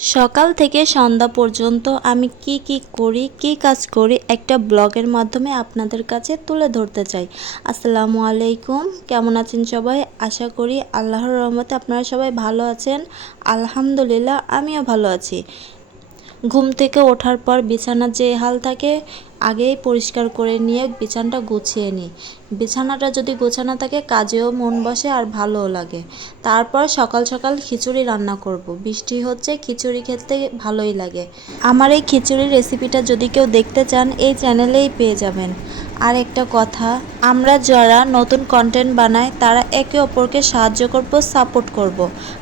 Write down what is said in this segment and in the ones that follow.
সকাল থেকে সন্ধ্যা পর্যন্ত আমি কি করি, কি কাজ করি একটা ব্লগের মাধ্যমে আপনাদের কাছে তুলে ধরতে চাই। আসসালামু আলাইকুম, কেমন আছেন সবাই? আশা করি আল্লাহর রহমতে আপনারা সবাই ভালো আছেন। আলহামদুলিল্লাহ আমিও ভালো আছি। ঘুম থেকে ওঠার পর বিছানার যে হাল থাকে আগেই পরিষ্কার করে নিয়ে বিছানাটা গুছিয়ে নিই। বিছানাটা যদি গোছানো থাকে কাজেও মন বসে আর ভালোও লাগে। তারপর সকাল সকাল খিচুড়ি রান্না করব। বৃষ্টি হচ্ছে, খিচুড়ি খেতে ভালোই লাগে। আমার এই খিচুড়ির রেসিপিটা যদি কেউ দেখতে চান এই চ্যানেলেই পেয়ে যাবেন। আর একটা কথা, আমরা যারা নতুন কন্টেন্ট বানাই তারা একে অপরকে সাহায্য করব, সাপোর্ট করব।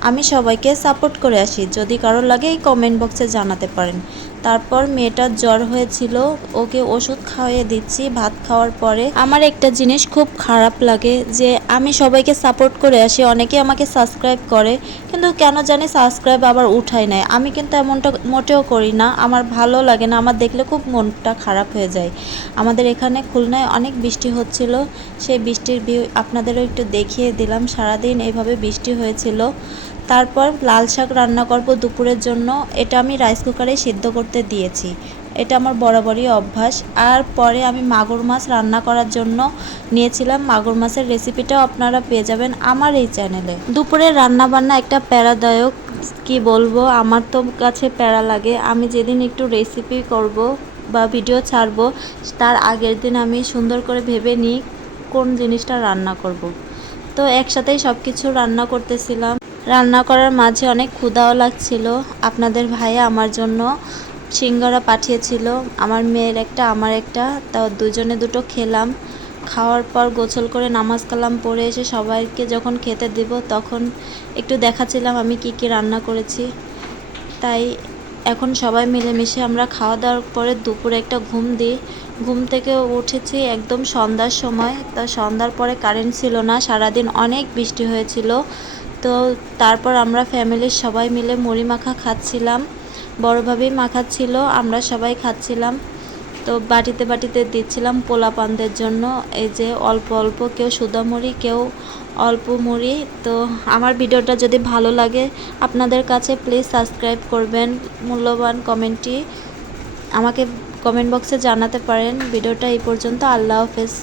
আমি সবাইকে সাপোর্ট করে আসি। যদি কারো লাগে এই কমেন্ট বক্সে জানাতে পারেন। তারপর মেয়েটার জ্বর হয়েছিল, ওকে ওষুধ খাইয়ে দিচ্ছি। ভাত খাওয়ার পরে আমার একটা জিনিস খুব খারাপ লাগে যে আমি সবাইকে সাপোর্ট করে আসি, অনেকে আমাকে সাবস্ক্রাইব করে, কিন্তু কেন জানি সাবস্ক্রাইব আবার উঠায় নেয়। আমি কিন্তু এমনটা মোটেও করি না, আমার ভালো লাগে না, আমার দেখলে খুব মনটা খারাপ হয়ে যায়। আমাদের এখানে খুলনায় অনেক বৃষ্টি হচ্ছিল, সেই বৃষ্টির ভিউ আপনাদেরও একটু দেখিয়ে দিলাম। সারাদিন এইভাবে বৃষ্টি হয়েছিল। তারপর লাল শাক রান্না করব দুপুরের জন্য। এটা আমি রাইস কুকারে সিদ্ধ করতে দিয়েছি, এটা আমার বরাবরই অভ্যাস। আর পরে আমি মাগুর মাছ রান্না করার জন্য নিয়েছিলাম। মাগুর মাছের রেসিপিটাও আপনারা পেয়ে যাবেন আমার এই চ্যানেলে। দুপুরের রান্না বান্না একটা প্যারাদায়ক, কি বলবো, আমার তো কাছে প্যারা লাগে। আমি যেদিন একটু রেসিপি করব বা ভিডিও ছাড়বো তার আগের দিন আমি সুন্দর করে ভেবে নিই কোন জিনিসটা রান্না করব। তো একসাথেই সব কিছু রান্না করতেছিলাম। রান্না করার মাঝে অনেক ক্ষুধাও লাগছিল। আপনাদের ভাইয়া আমার জন্য সিঙ্গারা পাঠিয়েছিল, আমার মেয়ের একটা আমার একটা, তাও দুজনে দুটো খেলাম। খাওয়ার পর গোসল করে নামাজ কালাম পড়ে এসে সবাইকে যখন খেতে দেব তখন একটু দেখাচ্ছিলাম আমি কি রান্না করেছি। তাই এখন সবাই মিলেমিশে আমরা খাওয়া দাওয়ার পরে দুপুরে একটা ঘুম দিই। ঘুম থেকে উঠেছি একদম সন্ধ্যার সময়। তা সন্ধ্যার পরে কারেন্ট ছিল না, সারাদিন অনেক বৃষ্টি হয়েছিল। তো তারপর আমরা ফ্যামিলির সবাই মিলে মুড়ি মাখা খাচ্ছিলাম। বড়োভাবেই মাখাচ্ছিল, আমরা সবাই খাচ্ছিলাম। তো বাটিতে বাটিতে দিচ্ছিলাম পোলাপানদের জন্য। এই যে অল্প অল্প, কেউ সুদা মুড়ি, কেউ অল্প মুড়ি। তো আমার ভিডিওটা যদি ভালো লাগে আপনাদের কাছে প্লিজ সাবস্ক্রাইব করবেন, মূল্যবান কমেন্টটি আমাকে কমেন্ট বক্সে জানাতে পারেন। ভিডিওটা এই পর্যন্ত, আল্লাহ হাফেজ।